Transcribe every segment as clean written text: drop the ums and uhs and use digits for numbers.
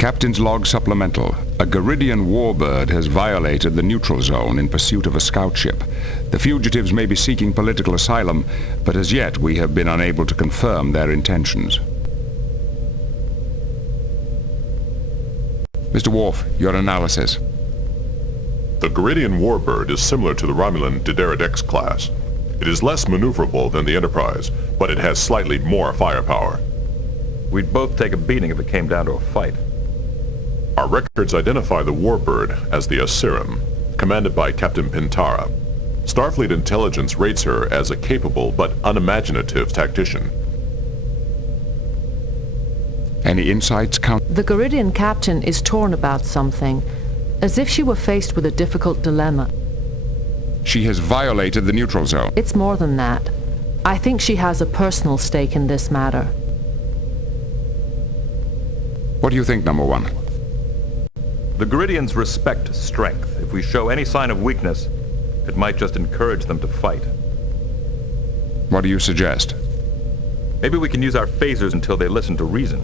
Captain's log supplemental. A Giridian warbird has violated the neutral zone in pursuit of a scout ship. The fugitives may be seeking political asylum, but as yet we have been unable to confirm their intentions. Mr. Worf, your analysis. The Giridian warbird is similar to the Romulan Dideridex class. It is less maneuverable than the Enterprise, but it has slightly more firepower. We'd both take a beating if it came down to a fight. Our records identify the warbird as the Asirim, commanded by Captain Pintara. Starfleet intelligence rates her as a capable but unimaginative tactician. Any insights, Count? The Giridian captain is torn about something, as if she were faced with a difficult dilemma. She has violated the neutral zone. It's more than that. I think she has a personal stake in this matter. What do you think, number one? The Giridians respect strength. If we show any sign of weakness, it might just encourage them to fight. What do you suggest? Maybe we can use our phasers until they listen to reason.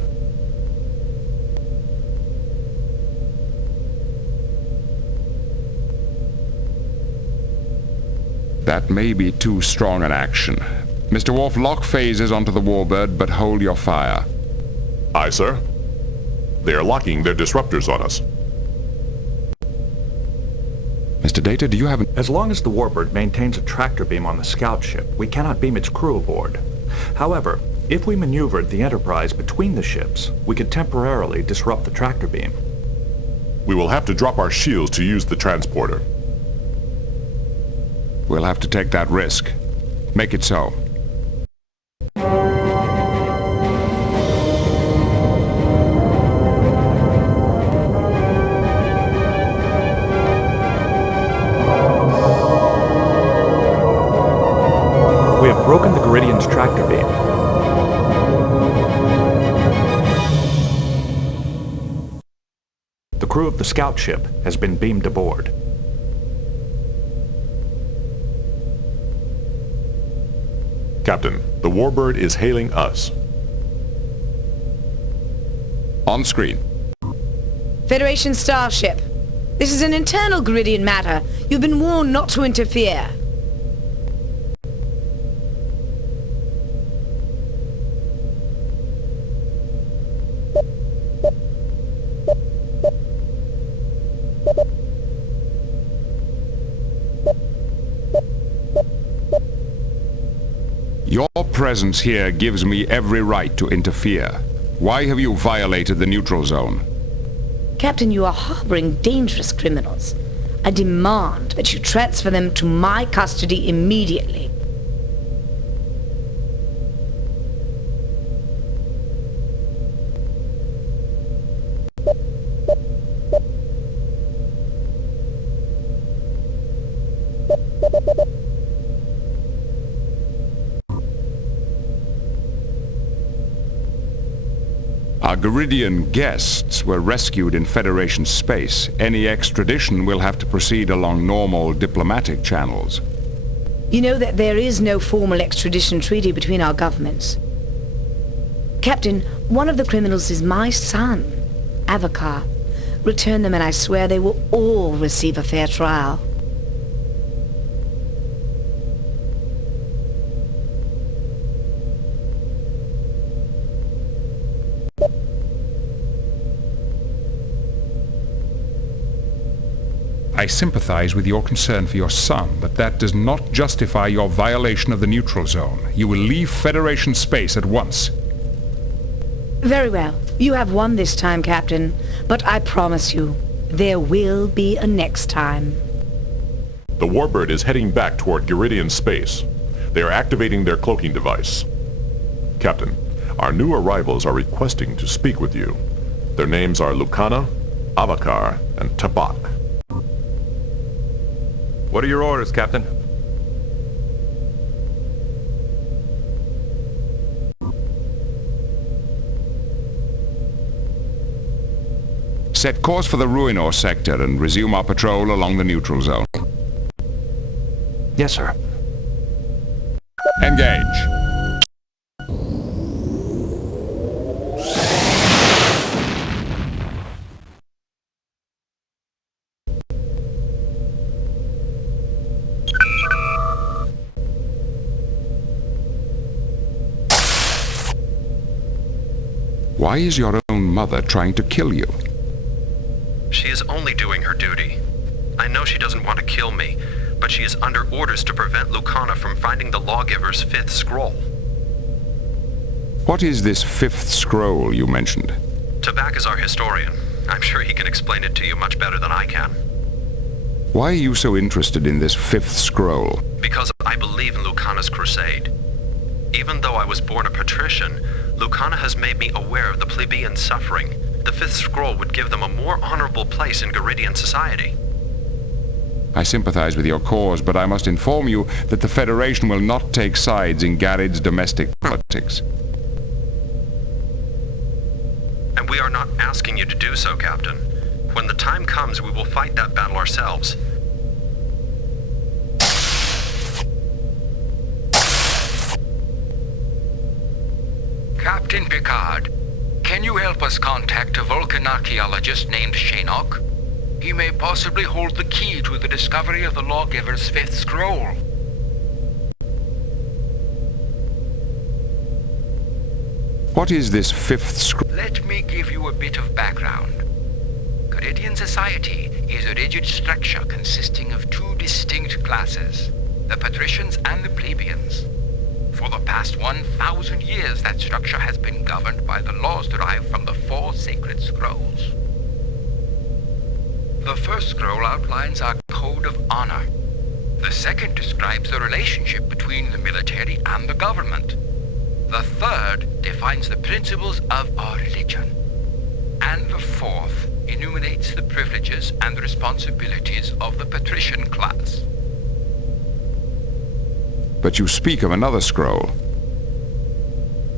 That may be too strong an action. Mr. Worf, lock phasers onto the warbird, but hold your fire. Aye, sir. They are locking their disruptors on us. Mr. Data, do you have... As long as the warbird maintains a tractor beam on the scout ship, we cannot beam its crew aboard. However, if we maneuvered the Enterprise between the ships, we could temporarily disrupt the tractor beam. We will have to drop our shields to use the transporter. We'll have to take that risk. Make it so. We have broken the Giridian's tractor beam. The crew of the scout ship has been beamed aboard. Captain, the warbird is hailing us. On screen. Federation starship. This is an internal Giridian matter. You've been warned not to interfere. Your presence here gives me every right to interfere. Why have you violated the neutral zone? Captain, you are harboring dangerous criminals. I demand that you transfer them to my custody immediately. Our Giridian guests were rescued in Federation space. Any extradition will have to proceed along normal diplomatic channels. You know that there is no formal extradition treaty between our governments. Captain, one of the criminals is my son, Avakar. Return them and I swear they will all receive a fair trial. I sympathize with your concern for your son, but that does not justify your violation of the neutral zone. You will leave Federation space at once. Very well. You have won this time, Captain. But I promise you, there will be a next time. The warbird is heading back toward Giridian space. They are activating their cloaking device. Captain, our new arrivals are requesting to speak with you. Their names are Lucana, Avakar, and Tabak. What are your orders, Captain? Set course for the Ruinor sector and resume our patrol along the neutral zone. Yes, sir. Engage. Why is your own mother trying to kill you? She is only doing her duty. I know she doesn't want to kill me, but she is under orders to prevent Lucana from finding the Lawgiver's fifth scroll. What is this fifth scroll you mentioned? Tabak is our historian. I'm sure he can explain it to you much better than I can. Why are you so interested in this fifth scroll? Because I believe in Lucana's crusade. Even though I was born a patrician, Lucana has made me aware of the plebeian suffering. The fifth scroll would give them a more honorable place in Giridian society. I sympathize with your cause, but I must inform you that the Federation will not take sides in Garid's domestic politics. And we are not asking you to do so, Captain. When the time comes, we will fight that battle ourselves. Captain Picard, can you help us contact a Vulcan archaeologist named Shinnok? He may possibly hold the key to the discovery of the Lawgiver's fifth scroll. What is this fifth scroll? Let me give you a bit of background. Giridian society is a rigid structure consisting of two distinct classes, the patricians and the plebeians. For the past 1,000 years, that structure has been governed by the laws derived from the four sacred scrolls. The first scroll outlines our code of honor. The second describes the relationship between the military and the government. The third defines the principles of our religion. And the fourth enumerates the privileges and responsibilities of the patrician class. But you speak of another scroll.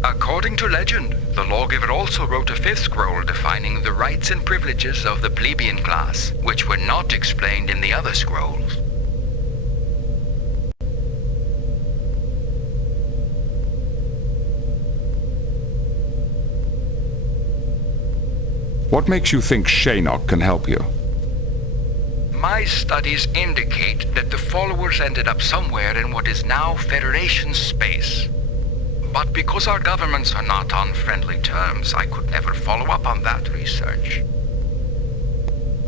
According to legend, the Lawgiver also wrote a fifth scroll defining the rights and privileges of the plebeian class, which were not explained in the other scrolls. What makes you think Shinnok can help you? My studies indicate that the followers ended up somewhere in what is now Federation space. But because our governments are not on friendly terms, I could never follow up on that research.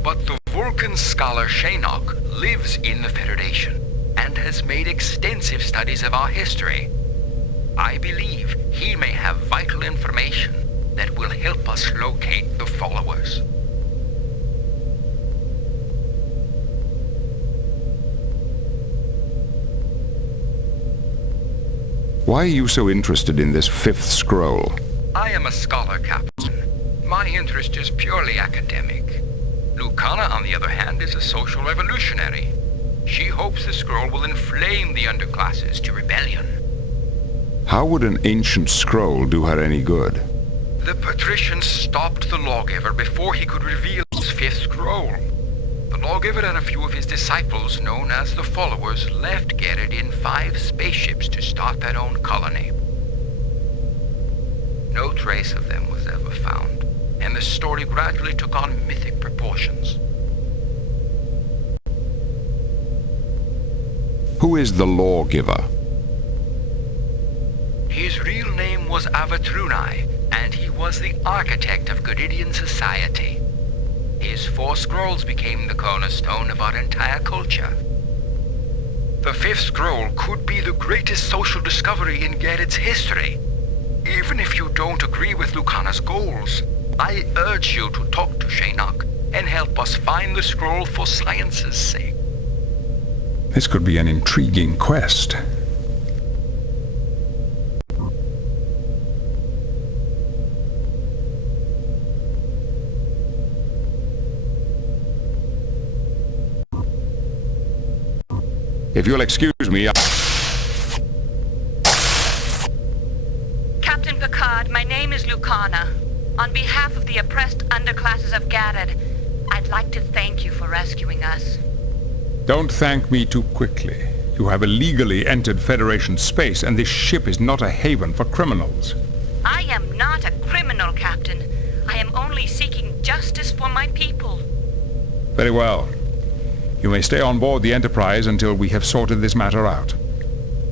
But the Vulcan scholar Shinnok lives in the Federation and has made extensive studies of our history. I believe he may have vital information that will help us locate the followers. Why are you so interested in this fifth scroll? I am a scholar, Captain. My interest is purely academic. Lucana, on the other hand, is a social revolutionary. She hopes the scroll will inflame the underclasses to rebellion. How would an ancient scroll do her any good? The patricians stopped the Lawgiver before he could reveal his fifth scroll. The Lawgiver and a few of his disciples, known as the Followers, left Girid in 5 spaceships to start their own colony. No trace of them was ever found, and the story gradually took on mythic proportions. Who is the Lawgiver? His real name was Avatrunai, and he was the architect of Giridian society. His 4 scrolls became the cornerstone of our entire culture. The 5th scroll could be the greatest social discovery in Garid's history. Even if you don't agree with Lucana's goals, I urge you to talk to Shinnok and help us find the scroll for science's sake. This could be an intriguing quest. If you'll excuse me, Captain Picard, my name is Lucana. On behalf of the oppressed underclasses of Garid, I'd like to thank you for rescuing us. Don't thank me too quickly. You have illegally entered Federation space, and this ship is not a haven for criminals. I am not a criminal, Captain. I am only seeking justice for my people. Very well. You may stay on board the Enterprise until we have sorted this matter out.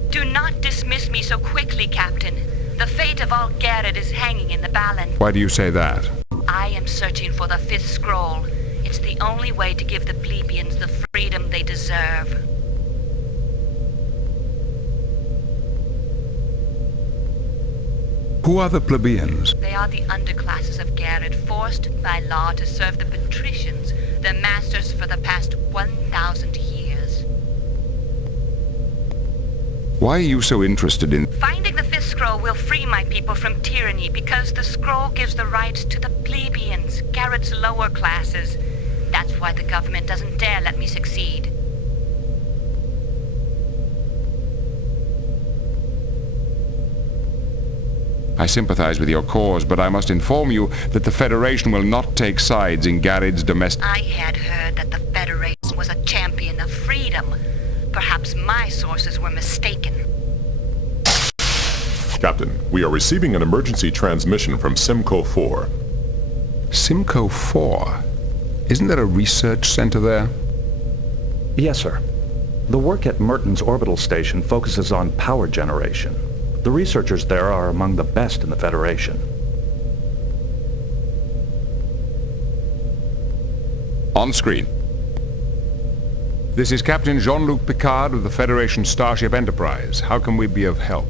Do not dismiss me so quickly, Captain. The fate of of all Garrett is hanging in the balance. Why do you say that? I am searching for the fifth scroll. It's the only way to give the plebeians the freedom they deserve. Who are the plebeians? They are the underclasses of Garrett, forced by law to serve the patricians, their masters for the past 1,000 years. Why are you so interested in... Finding the fifth scroll will free my people from tyranny because the scroll gives the rights to the plebeians, Garrett's lower classes. That's why the government doesn't dare let me succeed. I sympathize with your cause, but I must inform you that the Federation will not take sides in Garrett's domestic... I had heard that the Federation was a champion of freedom. Perhaps my sources were mistaken. Captain, we are receiving an emergency transmission from Simcoe 4. Simcoe 4? Isn't there a research center there? Yes, sir. The work at Merton's orbital station focuses on power generation. The researchers there are among the best in the Federation. On screen. This is Captain Jean-Luc Picard of the Federation Starship Enterprise. How can we be of help?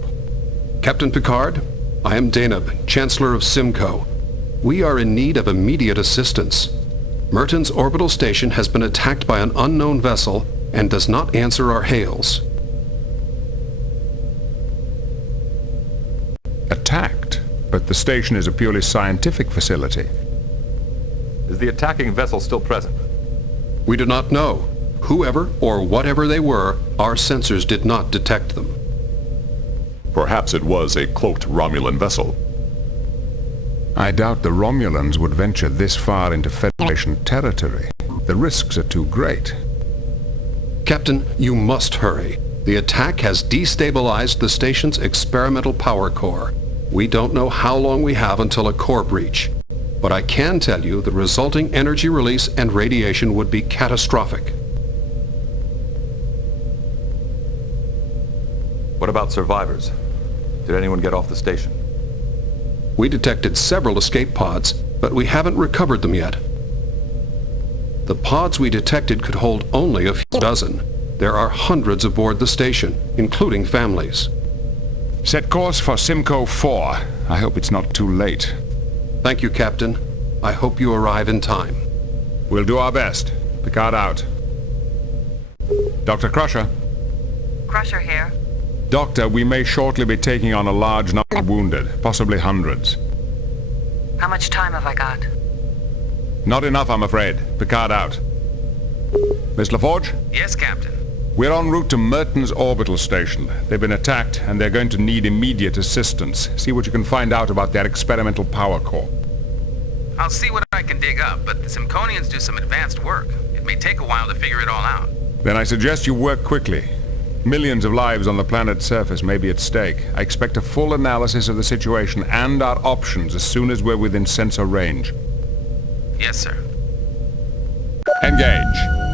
Captain Picard, I am Daneb, Chancellor of Simcoe. We are in need of immediate assistance. Merton's orbital station has been attacked by an unknown vessel and does not answer our hails. Attacked? But the station is a purely scientific facility. Is the attacking vessel still present? We do not know. Whoever or whatever they were, our sensors did not detect them. Perhaps it was a cloaked Romulan vessel. I doubt the Romulans would venture this far into Federation territory. The risks are too great. Captain, you must hurry. The attack has destabilized the station's experimental power core. We don't know how long we have until a core breach. But I can tell you the resulting energy release and radiation would be catastrophic. What about survivors? Did anyone get off the station? We detected several escape pods, but we haven't recovered them yet. The pods we detected could hold only a few dozen. There are hundreds aboard the station, including families. Set course for Simcoe 4. I hope it's not too late. Thank you, Captain. I hope you arrive in time. We'll do our best. Picard out. Dr. Crusher. Crusher here. Doctor, we may shortly be taking on a large number of wounded, possibly hundreds. How much time have I got? Not enough, I'm afraid. Picard out. Miss LaForge? Yes, Captain. We're en route to Merton's orbital station. They've been attacked, and they're going to need immediate assistance. See what you can find out about that experimental power core. I'll see what I can dig up, but the Simconians do some advanced work. It may take a while to figure it all out. Then I suggest you work quickly. Millions of lives on the planet's surface may be at stake. I expect a full analysis of the situation and our options as soon as we're within sensor range. Yes, sir. Engage.